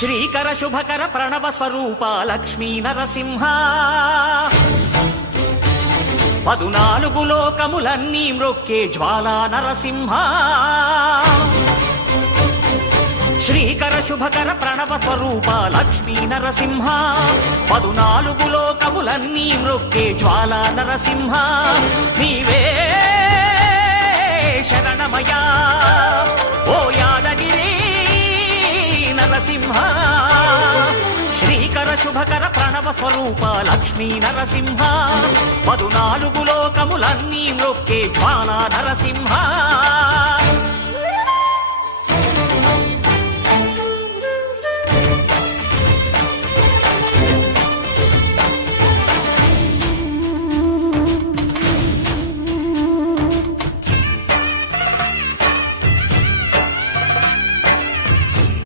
శ్రీకర శుభకర ప్రణవ స్వరూప లక్ష్మీ నరసింహ 14 లోకములన్నీ మ్రొక్కే జ్వాలా నరసింహ శ్రీకర శుభకర ప్రణవ స్వరూప లక్ష్మీ నరసింహ 14 లోకములన్నీ మ్రొక్కే జ్వాలా నరసింహ నీవే శరణమయా ఓ యాదగిరి నరసింహ శ్రీకర శుభకర ప్రణవ స్వరూప లక్ష్మీ నరసింహ 14 లోకములన్నీ మ్రొక్కే జ్వాలా నరసింహ